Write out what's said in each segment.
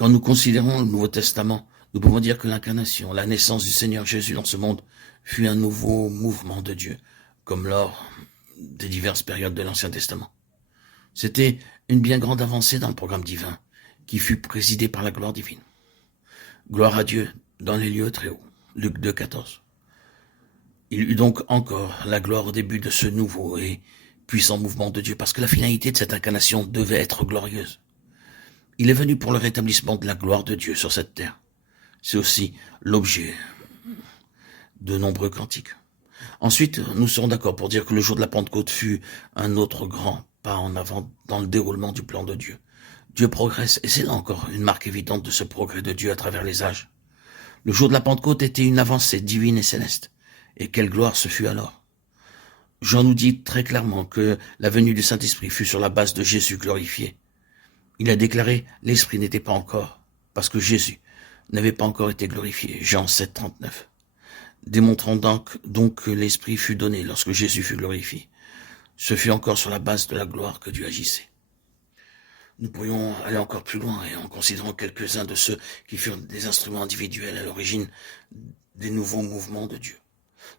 Quand nous considérons le Nouveau Testament, nous pouvons dire que l'incarnation, la naissance du Seigneur Jésus dans ce monde, fut un nouveau mouvement de Dieu, comme lors des diverses périodes de l'Ancien Testament. C'était une bien grande avancée dans le programme divin, qui fut présidé par la gloire divine. Gloire à Dieu dans les lieux très hauts. Luc 2, 14. Il eut donc encore la gloire au début de ce nouveau et puissant mouvement de Dieu, parce que la finalité de cette incarnation devait être glorieuse. Il est venu pour le rétablissement de la gloire de Dieu sur cette terre. C'est aussi l'objet de nombreux cantiques. Ensuite, nous serons d'accord pour dire que le jour de la Pentecôte fut un autre grand pas en avant dans le déroulement du plan de Dieu. Dieu progresse, et c'est là encore une marque évidente de ce progrès de Dieu à travers les âges. Le jour de la Pentecôte était une avancée divine et céleste. Et quelle gloire ce fut alors! Jean nous dit très clairement que la venue du Saint-Esprit fut sur la base de Jésus glorifié. Il a déclaré, l'Esprit n'était pas encore, parce que Jésus n'avait pas encore été glorifié. Jean 7, 39. Démontrant donc que l'Esprit fut donné lorsque Jésus fut glorifié. Ce fut encore sur la base de la gloire que Dieu agissait. Nous pourrions aller encore plus loin et en considérant quelques-uns de ceux qui furent des instruments individuels à l'origine des nouveaux mouvements de Dieu.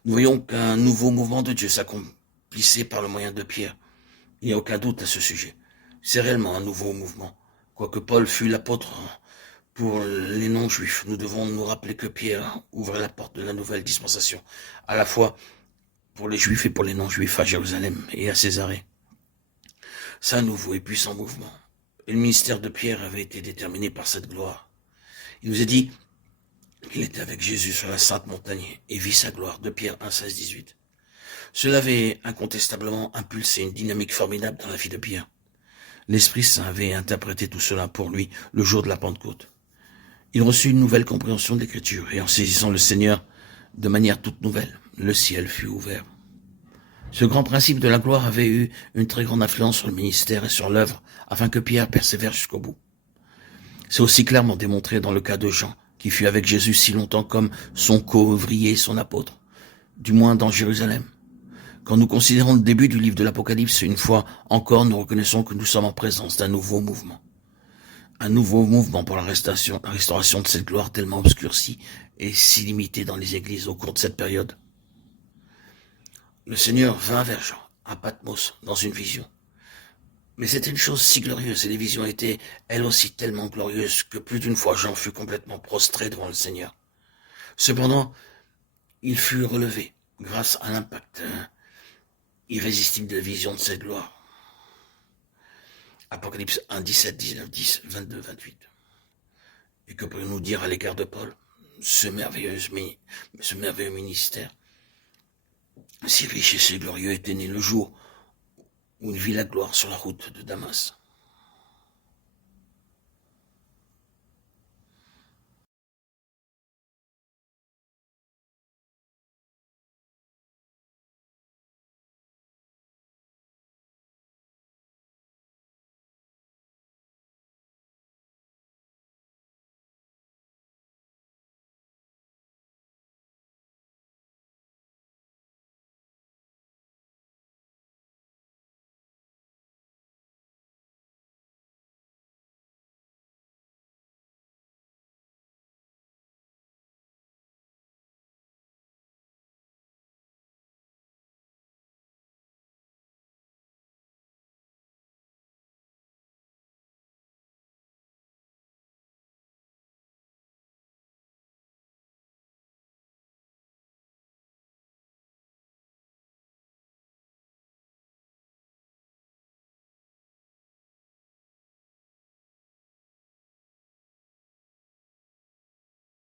Nous voyons qu'un nouveau mouvement de Dieu s'accomplissait par le moyen de Pierre. Il n'y a aucun doute à ce sujet. C'est réellement un nouveau mouvement. Quoique Paul fût l'apôtre pour les non-juifs, nous devons nous rappeler que Pierre ouvrait la porte de la nouvelle dispensation, à la fois pour les juifs et pour les non-juifs à Jérusalem et à Césarée. C'est un nouveau et puissant mouvement. Et le ministère de Pierre avait été déterminé par cette gloire. Il nous est dit qu'il était avec Jésus sur la sainte montagne et vit sa gloire, de Pierre 1, 16, 18. Cela avait incontestablement impulsé une dynamique formidable dans la vie de Pierre. L'Esprit Saint avait interprété tout cela pour lui le jour de la Pentecôte. Il reçut une nouvelle compréhension de l'Écriture et en saisissant le Seigneur de manière toute nouvelle, le ciel fut ouvert. Ce grand principe de la gloire avait eu une très grande influence sur le ministère et sur l'œuvre afin que Pierre persévère jusqu'au bout. C'est aussi clairement démontré dans le cas de Jean, qui fut avec Jésus si longtemps comme son co-ouvrier et son apôtre, du moins dans Jérusalem. Quand nous considérons le début du livre de l'Apocalypse, une fois encore, nous reconnaissons que nous sommes en présence d'un nouveau mouvement. Un nouveau mouvement pour la restauration de cette gloire tellement obscurcie et si limitée dans les églises au cours de cette période. Le Seigneur vint vers Jean, à Patmos, dans une vision. Mais c'était une chose si glorieuse, et les visions étaient, elles aussi, tellement glorieuses, que plus d'une fois Jean fut complètement prostré devant le Seigneur. Cependant, il fut relevé, grâce à l'impact irrésistible de la vision de cette gloire. Apocalypse 1, 17, 19, 10, 22, 28. Et que pourrions-nous dire à l'égard de Paul, ce merveilleux ministère, si riche et si glorieux était né le jour où il vit la gloire sur la route de Damas.